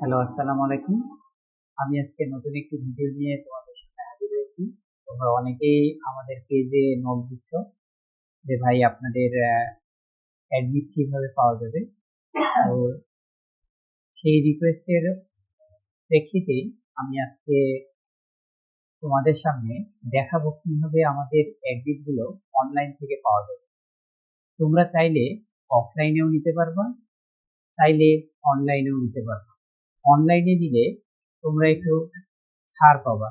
Hello, আসসালামু আলাইকুম। আমি আজকে নতুন একটি ভিডিও নিয়ে তোমাদের সামনে হাজির হয়েছি। তোমরা অনেকেই আমাদের পেজে নক দিচ্ছ যে ভাই আপনাদের অ্যাডমিট কিভাবে পাওয়া যাবে। তো সেই রিকোয়েস্টের প্রেক্ষিতেই আমি আজকে তোমাদের সামনে দেখাবো কিভাবে আমাদের অ্যাডমিট গুলো অনলাইন থেকে পাওয়া যাবে। তোমরা চাইলে অফলাইনেও নিতে পারবা, চাইলে অনলাইনেও নিতে পারবা। অনলাইনে নিলে তোমরা একটু ছাড় পাবা।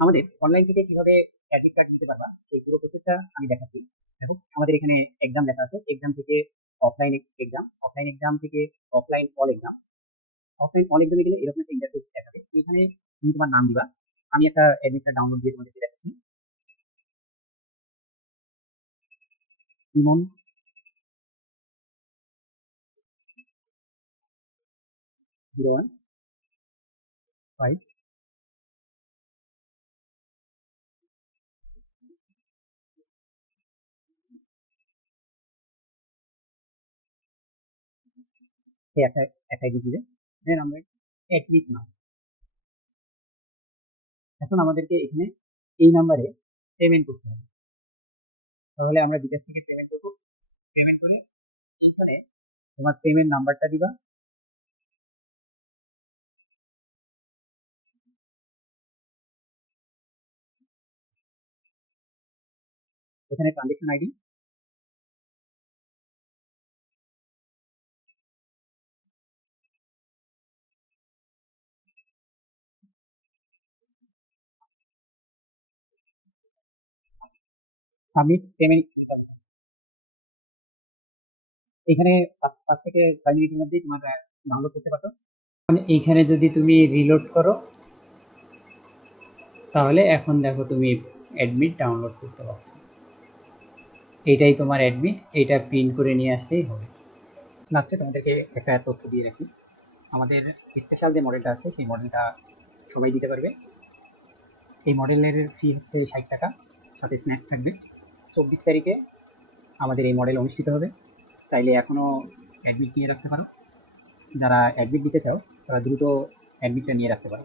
আমাদের অনলাইন থেকে কিভাবে অ্যাডমিট কার্ড নিতে পারবা সেই পুরো প্রসেসটা আমি দেখাচ্ছি। দেখো, আমাদের এখানে এক্সাম লেখা আছে, এক্সাম থেকে অফলাইন এক্সাম, অফলাইন এক্সাম থেকে offline all exam. Offline all এক্সামে গেলে এরকম একটা ইন্টারফেস দেখাবে। এখানে তুমি তোমার নাম দিবা। আমি একটা অ্যাডমিট কার্ড ডাউনলোড দিয়ে তোমাদেরকে দেখাচ্ছি। ইমন 01 5। সে একটা একটা আইডি দিবে। দেন আমরা অ্যাডমিট নাও। এখন আমাদেরকে এখানে এই নাম্বারে পেমেন্ট করতে হবে। তাহলে আমরা বিকাশ থেকে পেমেন্ট করবো। পেমেন্ট করে এইখানে তোমার পেমেন্ট নাম্বারটা দিবা। এখানে ট্রানজেকশন আইডি, সাবমিট পেমেন্ট। এখানে 5 থেকে 6 মিনিটের মধ্যেই তোমার ডাউনলোড করতে পারো। এইখানে যদি তুমি রিলোড করো তাহলে এখন দেখো তুমি অ্যাডমিট ডাউনলোড করতে পারছো। এইটাই তোমার অ্যাডমিট, এইটা প্রিন্ট করে নিয়ে আসলেই হবে। লাস্টে তোমাদেরকে একটা তথ্য দিয়ে রাখি, আমাদের স্পেশাল যে মডেলটা আছে সেই মডেলটা সবাই দিতে পারবে। এই মডেলের ফি হচ্ছে 60 টাকা, সাথে স্ন্যাক্স থাকবে। 24 তারিখে আমাদের এই মডেল অনুষ্ঠিত হবে। চাইলে এখনো অ্যাডমিট নিয়ে রাখতে পারো। যারা অ্যাডমিট দিতে চাও তারা দ্রুত অ্যাডমিটটা নিয়ে রাখতে পারো।